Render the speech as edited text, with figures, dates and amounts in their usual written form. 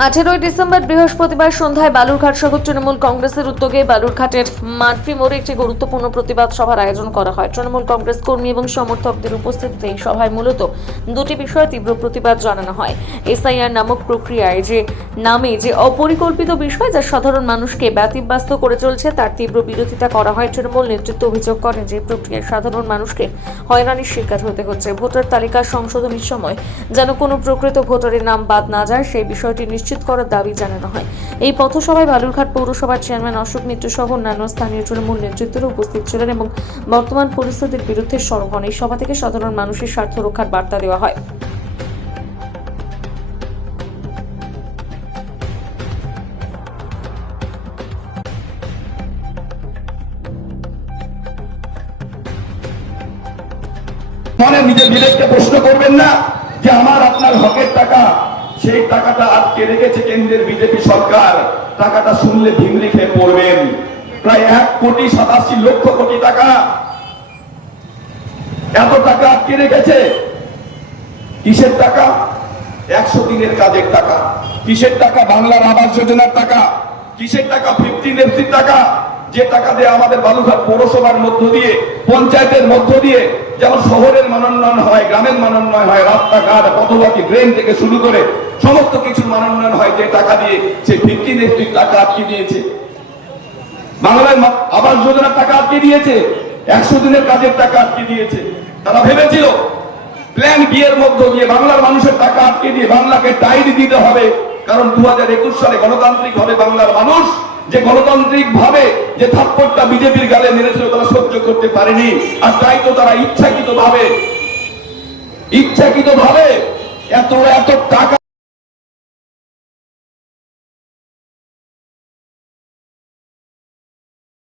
18 December বৃহস্পতিবার সন্ধ্যায় বালুরঘাট শহর তৃণমূল কংগ্রেসের উদ্যোগে বালুরঘাটের মার্ফি মোড়ে একটি গুরুত্বপূর্ণ প্রতিবাদ সভার আয়োজন করা হয়। তৃণমূল কংগ্রেস কর্মী এবং সমর্থকদের উপস্থিতিতে এই সভায় মূলত দুটি বিষয়ে তীব্র প্রতিবাদ জানানো হয়। এসআইআর নামক প্রক্রিয়ায় যে অপরিকল্পিত বিষয় যা সাধারণ মানুষকে ব্যতিব্যস্ত করে চলছে তার তীব্র বিরোধিতা করা হয়। তৃণমূল নেতৃত্ব অভিযোগ করেন যে প্রক্রিয়ায় সাধারণ মানুষকে হয়রানির শিকার হতে হচ্ছে। ভোটার তালিকা সংশোধনের সময় যেন কোনো প্রকৃত ভোটারের নাম বাদ না যায় সেই বিষয়টি নিশ্চিত করার দাবি জানানো হয়। এই পথসভায় বালুরঘাট পৌরসভার চেয়ারম্যান অশোক মিত্র সহ অন্যান্য স্থানীয় তৃণমূল নেতৃত্বরা উপস্থিত ছিলেন এবং বর্তমান পরিস্থিতির বিরুদ্ধে সরব হন। এই সভা থেকে সাধারণ মানুষের স্বার্থ রক্ষার বার্তা দেওয়া হয়। মনে নিজের বিবেককে প্রশ্ন করবেন না যে আমার আপনার হকের টাকা, সেই টাকাটা আটকে রেখেছে কেন্দ্রের বিজেপি সরকার। টাকাটা শুনলে ভিমরি খেয়ে পড়বেন। প্রায় 1,87,00,000 কোটি টাকা, এত টাকা আটকে রেখেছে। কিসের টাকা? 100 দিনের কাজের টাকা। কিসের টাকা? বাংলার আবাস যোজনার টাকা। কিসের টাকা? 15 এফসির টাকা, যে টাকা দিয়ে আমাদের বালুরঘাট পৌরসভার মধ্য দিয়ে, পঞ্চায়েতের মধ্য দিয়ে যেমন শহরের মানোন্নয়ন হয়, গ্রামের মানোন্নয়ন হয়, রাস্তাঘাট, পথবাতি, ড্রেন থেকে শুরু করে সমস্ত কিছুর মানোন্নয়ন হয়, যে টাকা দিয়ে সে 15 এফসির টাকা আটকে দিয়েছে। বাংলার আবাস যোজনার টাকা আটকে দিয়েছে, 100 দিনের কাজের টাকা আটকে দিয়েছে। তারা ভেবেছিল প্ল্যান বি এর মধ্য দিয়ে বাংলার মানুষের টাকা আটকে দিয়ে বাংলাকে টাইট দিতে হবে, কারণ 2021 সালে গণতান্ত্রিক ভাবে বাংলার মানুষ যে গণতান্ত্রিক ভাবে যে থাপ্পড়টা বিজেপির গালে মেরেছিল তারা সহ্য করতে পারেনি। আর তাই তো তারা ইচ্ছাকৃত ভাবে এত টাকা